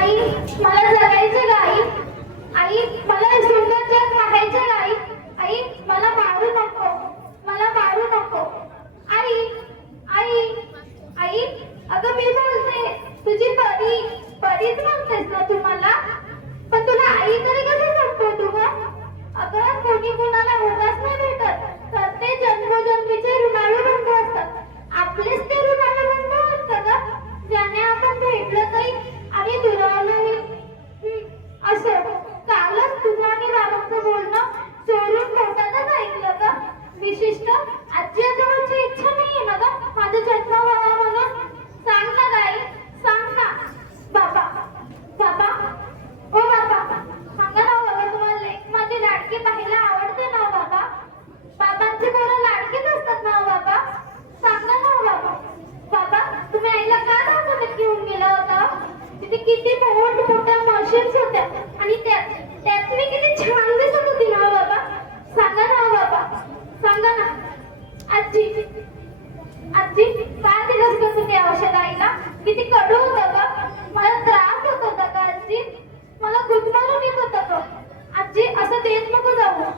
आई मला जगायचं ग आई. आई मला हे सुंदर जग पाहायचं ग आई. आई मला मारू नको, मला मारू नको. आई आई आई अगं मी बोलते, तुझी परी परीच म्हणतेस ना तू मला, पण तुला आई तरी कशी सांगतो तू ग? अगं कोणी कोणाला उगाच नाही भेटत, तर ते जन्मोजन्मीचे ऋणाळू बंधू असतात. आपलेच ते ऋणाळू बंधू असतात ग, ज्याने आपण भेटलो तरी आणि दुरावलोही. असं कालच तुझं आणि बाबांचं बोलणं चोरून पोटातच ऐकलं ग. विशिष्ट आजी आजोबांची इच्छा नाहीये ना ग माझा जन्म व्हावा म्हणून? सांग ना गाई, सांग ना. बाबा बाबा ओ बाबा, सांगा ना बाबा, तुम्हाला लेक माझी लाडकी पाहायला आवडते ना बाबा? बाबांची पोरं लाडकीच असतात ना बाबा? सांगा ना बाबा. बाबा तुम्ही आईला का दवाखान्यात घेऊन गेला होता? तिथे किती मोठ्या मशीन्स होत्या आणि त्यात मी किती छान दिसत होती ना बाबा? सांगा ना बाबा, सांगा ना. आजी आजी का दिलंस ग तुम्ही औषध आईला? किती कडू होतं ग, मला त्रास होत होता का आजी? मला गुदमरून येत होतं ग. आजी असं देत नको जाऊ,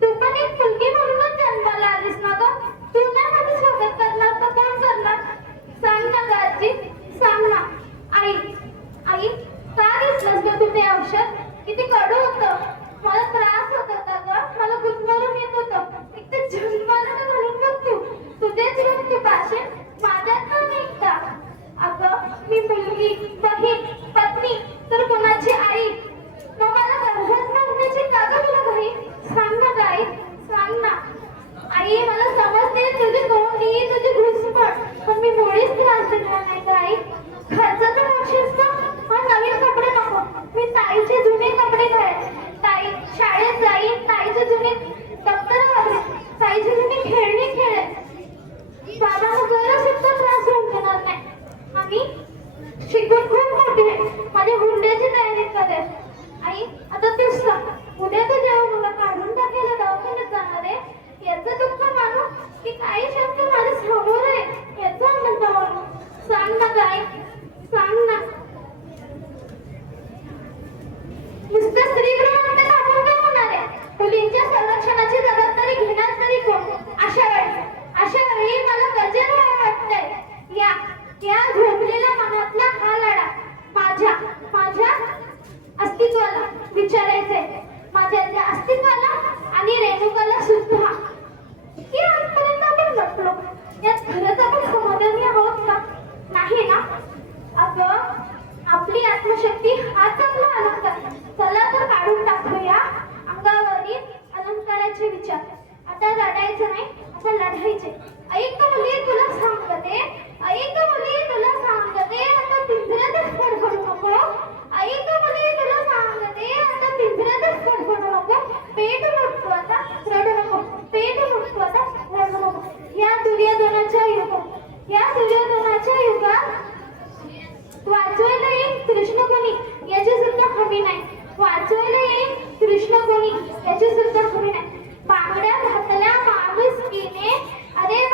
तू पण एक मुलगी म्हणूनच जन्माला आलीस ना ग. तू नाही माझं स्वागत करणार तर कोण करणार? सांग ना ग आजी, सांग ना. आई आई का घेतलंस ग तुम्ही औषध? किती कडू होतं, मला त्रास होत होता ग, मला गुदमरून येत होतं. एक तर जन्माला तर घालून बघ तू, तुझेच रक्त पाशे माझ्यात ना निघता. अगं मी मुलगी, बहीण, पत्नी तर कोणाची आई? मग मला गर्भात घालण्याची का ग तुला घाई? सांग ना गाई, सांग ना. आई मला समजते तुझी तोंडी, तुझी घुसमट, पण मी मुळीच त्रास देणार नाही गाई. खर्चाचं बक्षीस ना, मग नवीन कपडे नको, मी ताईचे जुने कपडे घालेन. ताई शाळेत जाईन, ताईचे जुने दप्तर वापरेन, ताईची जुनी खेळणी खेळेन. बाबांना जरा सुद्धा त्रास होऊन देणार नाही. आणि शिकून खूप मोठी आहे, माझ्या हुंड्याची तयारी करेन. आई आता तूच सांग, उद्या तर जेव्हा मला काढून टाकायला दवाखान्यात जाणार आहे, याचं दुःख मानू की काही शब्द माझ्या समोर आहे याचा आनंद मानू? सांग ना गाई, सांग ना. नुसतं स्त्रीप्रमाण तर आपण काय होणार आहे? मुलींच्या संरक्षणाची जबाबदारी घेणार तरी कोण? अशा वेळी मला गजर वाटतंय. या झोपलेल्या मनातला हा लढा माझ्या अस्तित्वाला विचारायचंय, माझ्या त्या अस्तित्वाला आणि रेणुकाला सुद्धा की आजपर्यंत आपण लढलो, यात खरंच आपण समाधानी आहोत का? नाही ना. अगं आपली आत्मशक्ती हा चांगला अलंकार. चला तर काढून टाकूया अंगावरील अलंकाराचे विचार. आता रडायचं नाही, आता लढायचे. ऐक मुली तुला सांगते, ऐक मुली तुला सांगते, आता पिंजऱ्यातच फडफडू नको. ऐक मुली तुला सांगते, आता पिंजऱ्यातच फडफडू नको. पेट मोठतो आता रडू नको, पेट मोठतो आता रडू नको. या दुर्योधनाच्या युगात वाचवायला येईल कृष्ण कोणी याची सुद्धा हमी नाही. वाचवायला येईल कृष्ण कोणी याची सुद्धा हमी नाही. बांगड्या घातल्या माणुसकीने, अरे